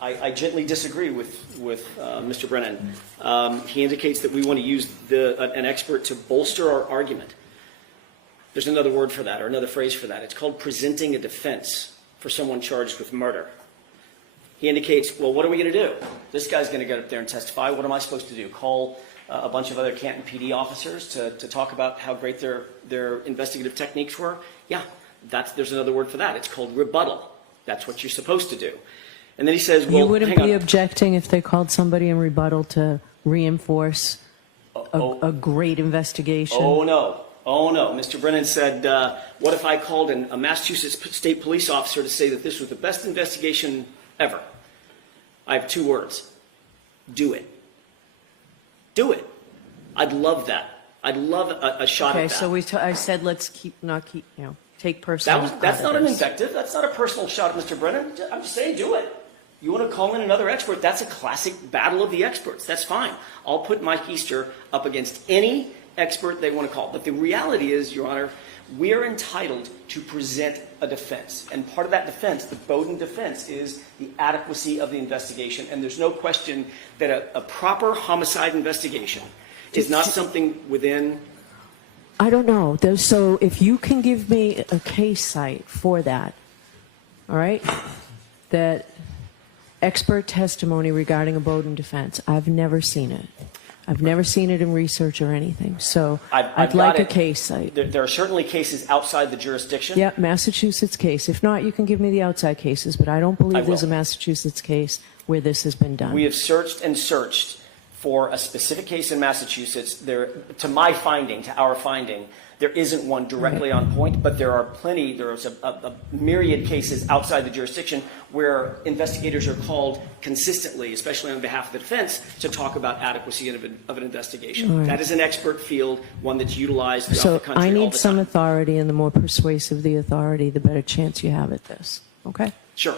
I gently disagree with Mr. Brennan. He indicates that we want to use an expert to bolster our argument. There's another word for that, or another phrase for that. It's called presenting a defense for someone charged with murder. He indicates, well, what are we going to do? This guy's going to get up there and testify. What am I supposed to do? Call a bunch of other Canton PD officers to talk about how great their investigative techniques were? Yeah, there's another word for that. It's called rebuttal. That's what you're supposed to do. And then he says, well, you wouldn't be objecting if they called somebody in rebuttal to reinforce a great investigation? Oh, no. Oh, no. Mr. Brennan said, what if I called a Massachusetts state police officer to say that this was the best investigation ever? I have two words. Do it. Do it. I'd love that. I'd love a shot at that. Okay, so I said let's take personal. That's not an invective. That's not a personal shot at Mr. Brennan. I'm just saying, do it. You want to call in another expert? That's a classic battle of the experts. That's fine. I'll put Mike Easter up against any expert they want to call. But the reality is, Your Honor, we are entitled to present a defense. And part of that defense, the Bowden defense, is the adequacy of the investigation. And there's no question that a proper homicide investigation is not something within... I don't know. So if you can give me a case site for that, all right, that expert testimony regarding a Bowden defense, I've never seen it. I've never seen it in research or anything. So I'd like a case site. There are certainly cases outside the jurisdiction. Yeah, Massachusetts case. If not, you can give me the outside cases, but I don't believe there's a Massachusetts case where this has been done. We have searched and searched for a specific case in Massachusetts. To my finding, to our finding, there isn't one directly on point, but there are plenty, there's a myriad cases outside the jurisdiction where investigators are called consistently, especially on behalf of the defense, to talk about adequacy of an investigation. That is an expert field, one that's utilized throughout the country all the time. So I need some authority, and the more persuasive the authority, the better chance you have at this. Okay? Sure.